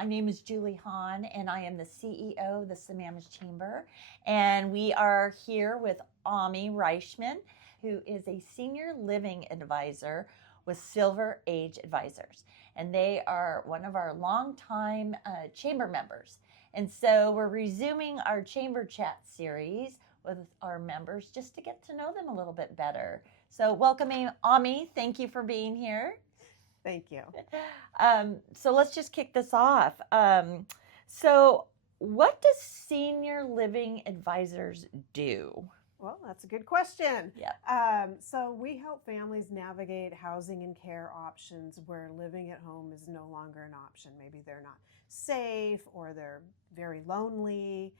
My name is Julie Honn, and I am the CEO of the Sammamish Chamber. And we are here with Reischman, who is a senior living advisor with Silver Age Advisors. And they are one of our longtime chamber members. And so we're resuming our chamber chat series with our members just to get to know them a little bit better. So welcoming Ami, thank you for being here. Thank you. So let's just kick this off. So what does senior living advisors do? Well, that's a good question. Yeah. So we help families navigate housing and care options where living at home is no longer an option. Maybe they're not safe or they're very lonely.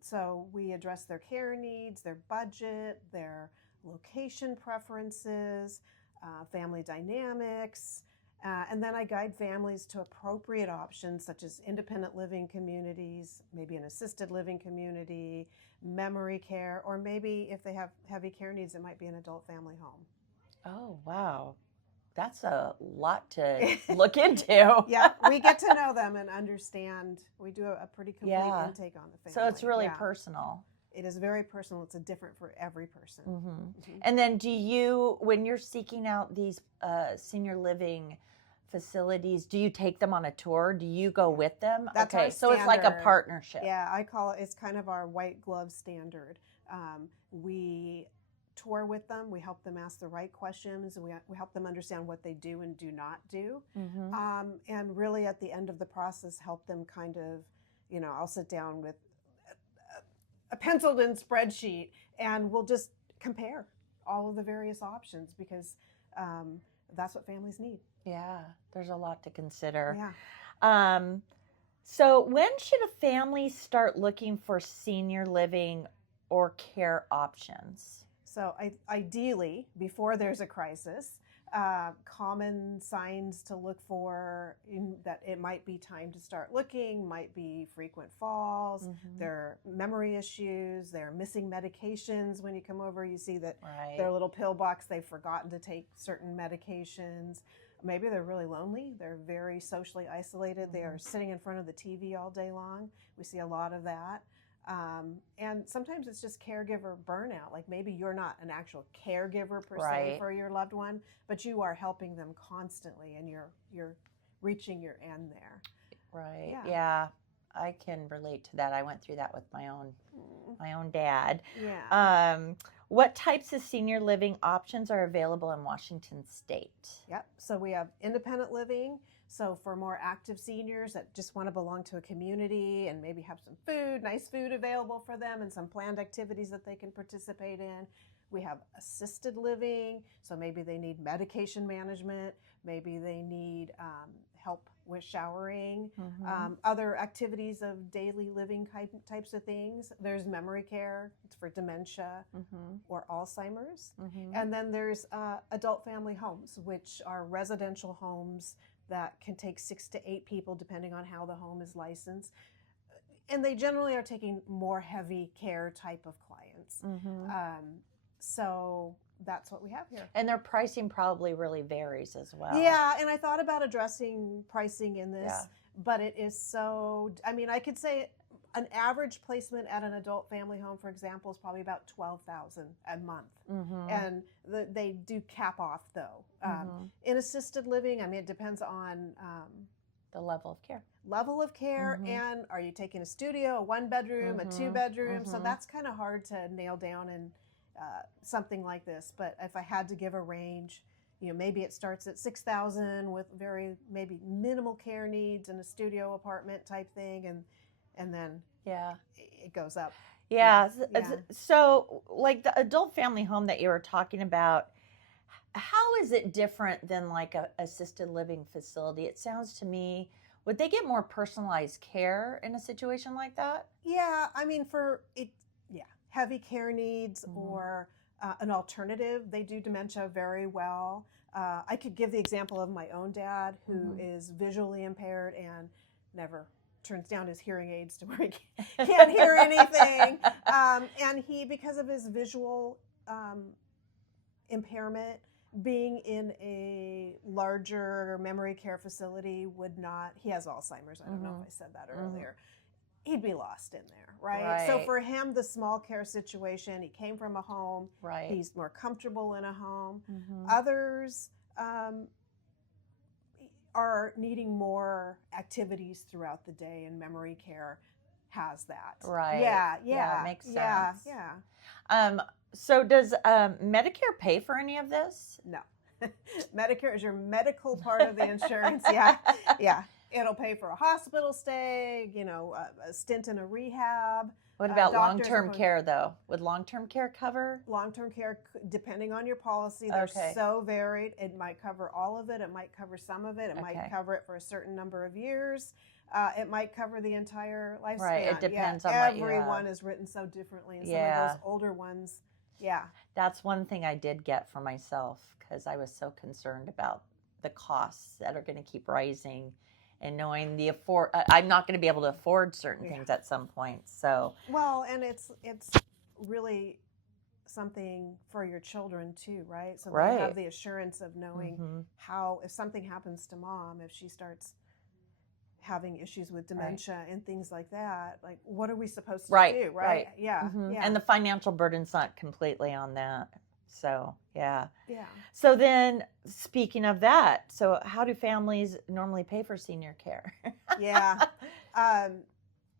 So we address their care needs, their budget, their location preferences, family dynamics, and then I guide families to appropriate options such as independent living communities, maybe an assisted living community, memory care, or maybe if they have heavy care needs, it might be an adult family home. Oh, wow. That's a lot to look into. Yeah, we get to know them and understand. We do a pretty complete intake on the family. So it's really personal. It is very personal. It's different for every person. Mm-hmm. Mm-hmm. And then do you, when you're seeking out these senior living facilities, do you take them on a tour? Do you go with them? That's okay, so it's like a partnership. Yeah, I call it, it's kind of our white glove standard. We tour with them. We help them ask the right questions, and we help them understand what they do and do not do. Mm-hmm. And really at the end of the process, help them kind of, I'll sit down with a penciled in spreadsheet and we'll just compare all of the various options because that's what families need. Yeah, there's a lot to consider. Yeah. So when should a family start looking for senior living or care options? So ideally, before there's a crisis, common signs to look for that it might be time to start looking, might be frequent falls, mm-hmm. their memory issues, they're missing medications. When you come over, you see that their little pill box, they've forgotten to take certain medications. Maybe they're really lonely. They're very socially isolated. Mm-hmm. They are sitting in front of the TV all day long. We see a lot of that. And sometimes it's just caregiver burnout. Like maybe you're not an actual caregiver per se for your loved one, but you are helping them constantly and you're reaching your end there. Right. Yeah. I can relate to that. I went through that with my own dad. Yeah. What types of senior living options are available in Washington State? Yep. So we have independent living. So for more active seniors that just want to belong to a community and maybe have some food, nice food available for them and some planned activities that they can participate in. We have assisted living. So maybe they need medication management. Maybe they need help with showering, mm-hmm. Other activities of daily living types of things. There's memory care. It's for dementia mm-hmm. or Alzheimer's. Mm-hmm. And then there's adult family homes, which are residential homes that can take 6 to 8 people depending on how the home is licensed. And they generally are taking more heavy care type of clients. Mm-hmm. So that's what we have here. And their pricing probably really varies as well. Yeah, and I thought about addressing pricing in this, but it is so, I could say an average placement at an adult family home, for example, is probably about $12,000 a month. Mm-hmm. And they do cap off, though. Mm-hmm. In assisted living, it depends on the level of care. Mm-hmm. And are you taking a studio, a 1-bedroom, mm-hmm. a 2-bedroom? Mm-hmm. So that's kind of hard to nail down in something like this. But if I had to give a range, maybe it starts at $6,000 with very maybe minimal care needs in a studio apartment type thing, and then it goes up. Yeah. So like the adult family home that you were talking about, how is it different than like a assisted living facility? It sounds to me, would they get more personalized care in a situation like that? Yeah. Heavy care needs mm-hmm. or an alternative. They do dementia very well. I could give the example of my own dad who mm-hmm. is visually impaired and never turns down his hearing aids to where he can't hear anything. And he, because of his visual impairment, being in a larger memory care facility would not, he has Alzheimer's, I don't know if I said that earlier, he'd be lost in there, right? So for him, the small care situation, he came from a home, he's more comfortable in a home. Others are needing more activities throughout the day, and memory care has that. Yeah, makes sense. Yeah. So does Medicare pay for any of this? No. Medicare is your medical part of the insurance. Yeah. It'll pay for a hospital stay, a stint in a rehab. What about long-term care, though? Would long-term care cover? Long-term care, depending on your policy, they're so varied. It might cover all of it. It might cover some of it. It might cover it for a certain number of years. It might cover the entire lifespan. Right, it depends on what you have. Everyone is written so differently. And some of those older ones, That's one thing I did get for myself because I was so concerned about the costs that are going to keep rising. And knowing I'm not going to be able to afford certain things at some point. So and it's really something for your children too, right? So they have the assurance of knowing how, if something happens to mom, if she starts having issues with dementia and things like that, like what are we supposed to do, right? Yeah. And the financial burden's not completely on that. So, yeah. Yeah. So then, speaking of that, so how do families normally pay for senior care?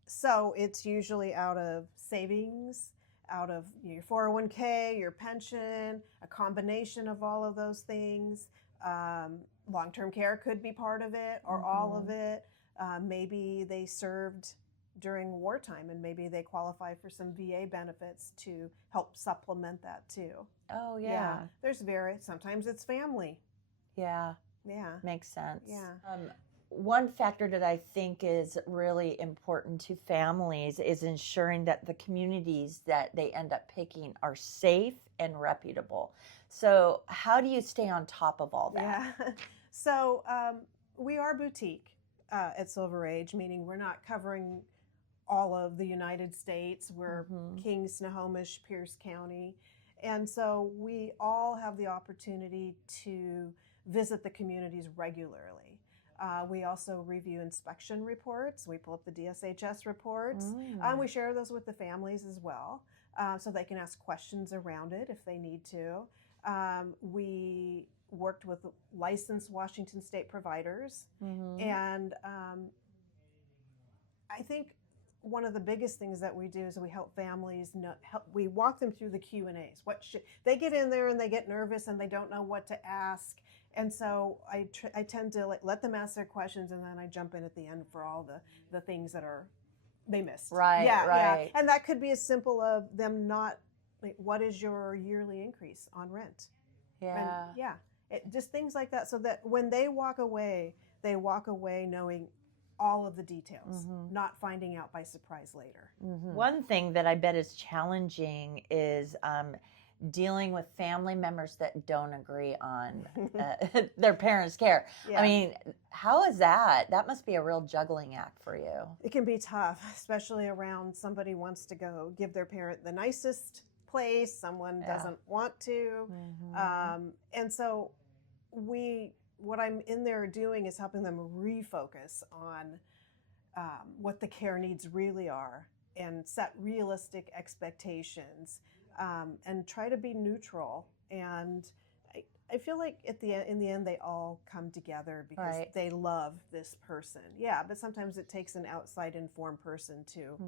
So it's usually out of savings, out of your 401k, your pension, a combination of all of those things. Long-term care could be part of it or all of it. Maybe they served during wartime and maybe they qualify for some VA benefits to help supplement that too. Oh, yeah. There's sometimes it's family. Yeah. Yeah. Makes sense. Yeah. One factor that I think is really important to families is ensuring that the communities that they end up picking are safe and reputable. So how do you stay on top of all that? Yeah. So we are boutique at Silver Age, meaning we're not covering all of the United States. We're King, Snohomish, Pierce County. And so we all have the opportunity to visit the communities regularly. We also review inspection reports. We pull up the DSHS reports. We share those with the families as well, so they can ask questions around it if they need to. We worked with licensed Washington State providers. And I think one of the biggest things that we do is we help families we walk them through the Q&As. They get in there and they get nervous and they don't know what to ask. And so I tend to let them ask their questions, and then I jump in at the end for all the things that they missed. Right. And that could be as simple of them what is your yearly increase on rent? Just things like that, so that when they walk away knowing all of the details, not finding out by surprise later. One thing that I bet is challenging is dealing with family members that don't agree on their parents' care. I mean, how is that? That must be a real juggling act for you. It can be tough, especially around somebody wants to go give their parent the nicest place, someone doesn't want to. And so what I'm in there doing is helping them refocus on what the care needs really are and set realistic expectations, and try to be neutral. And I feel like in the end they all come together because they love this person. Yeah, but sometimes it takes an outside informed person to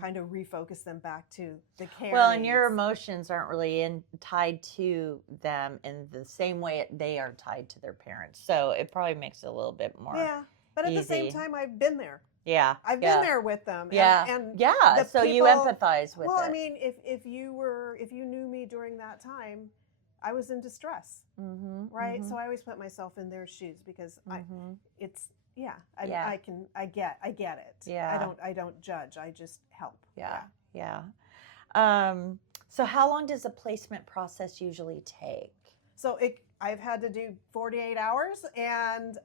kind of refocus them back to the care Well, needs. and your emotions aren't really tied to them in the same way they are tied to their parents. So it probably makes it a little bit more but at easy. the same time, I've been there. I've been there with them. And so you empathize with it. Well, I mean, if you knew me during that time, I was in distress, right? So I always put myself in their shoes because I get it. I don't judge. I just help. So how long does the placement process usually take? So I've had to do 48 hours and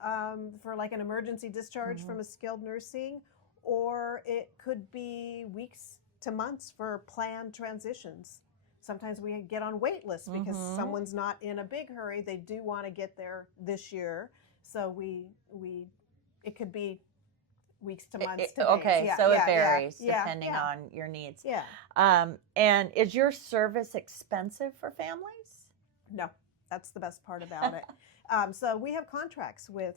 for like an emergency discharge from a skilled nursing, or it could be weeks to months for planned transitions. sometimes we get on wait lists because someone's not in a big hurry. They do want to get there this year. So it could be weeks to months to days. Okay, so it varies depending on your needs. Yeah. And is your service expensive for families? No, that's the best part about it. So we have contracts with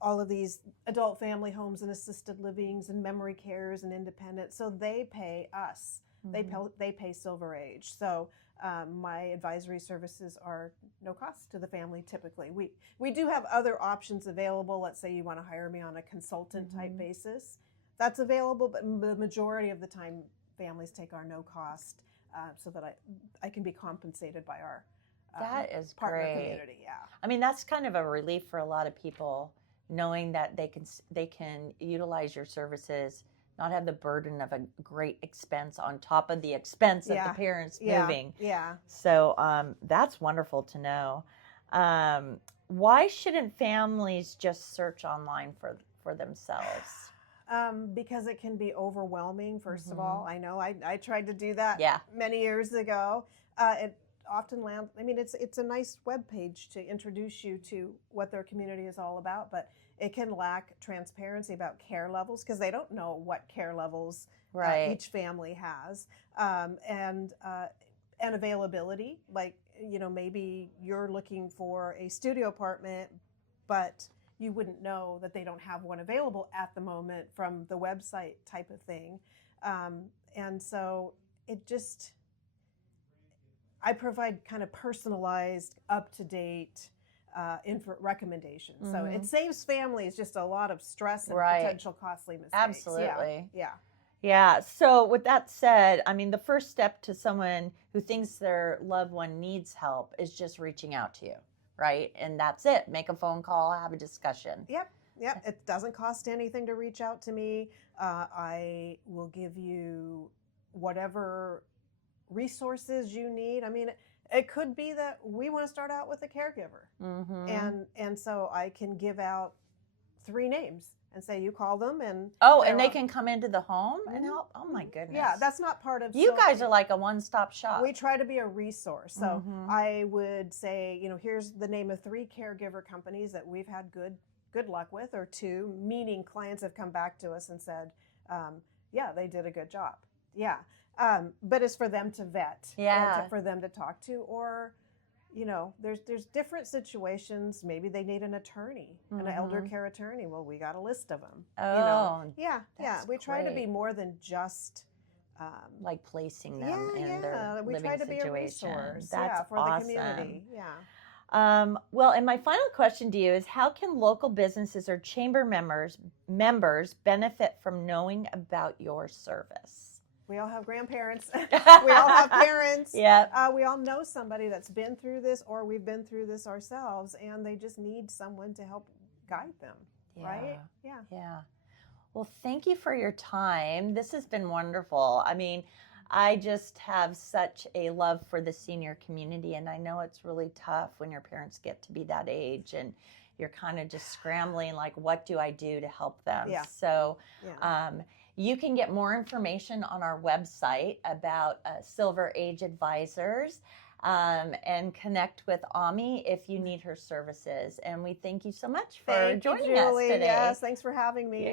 all of these adult family homes and assisted livings and memory cares and independent. So they pay us. They pay Silver Age. So my advisory services are no cost to the family typically. We do have other options available. Let's say you want to hire me on a consultant type basis. That's available, but the majority of the time families take our no cost so that I can be compensated by our that is partner great. Community. Yeah. I mean, that's kind of a relief for a lot of people, knowing that they can utilize your services, not have the burden of a great expense on top of the expense of the parents moving. Yeah. So that's wonderful to know. Why shouldn't families just search online for themselves? Because it can be overwhelming, first of all. I know I tried to do that many years ago. It often lands, I mean, it's a nice web page to introduce you to what their community is all about, but it can lack transparency about care levels because they don't know what care levels each family has, and availability. Like, maybe you're looking for a studio apartment, but you wouldn't know that they don't have one available at the moment from the website type of thing. And so I provide kind of personalized, up-to-date recommendations. So it saves families just a lot of stress and potential costly mistakes. Absolutely. Yeah. Yeah. So with that said, I mean, the first step to someone who thinks their loved one needs help is just reaching out to you, right? And that's it. Make a phone call, have a discussion. Yep. It doesn't cost anything to reach out to me. I will give you whatever resources you need. I mean, it could be that we want to start out with a caregiver, and so I can give out 3 names and say you call them and and they can come into the home and help. Oh my goodness! Yeah, that's not part of. You guys are like a one-stop shop. We try to be a resource. So I would say, here's the name of 3 caregiver companies that we've had good luck with, or 2, meaning clients have come back to us and said, they did a good job. Yeah. But it's for them to vet, and for them to talk to, or, there's different situations. Maybe they need an attorney, an elder care attorney. Well, we got a list of them. We try to be more than just like placing them in their we living try to situation. be a resource. That's for awesome. the community. Yeah. Well, and my final question to you is, how can local businesses or chamber members benefit from knowing about your service? We all have grandparents. We all have parents. We all know somebody that's been through this, or we've been through this ourselves, and they just need someone to help guide them, right? Yeah. Well, thank you for your time. This has been wonderful. I mean, I just have such a love for the senior community, and I know it's really tough when your parents get to be that age and you're kind of just scrambling, like, what do I do to help them? So you can get more information on our website about Silver Age Advisors, and connect with Ami if you need her services. And we thank you so much for joining us today. Yes, thanks for having me.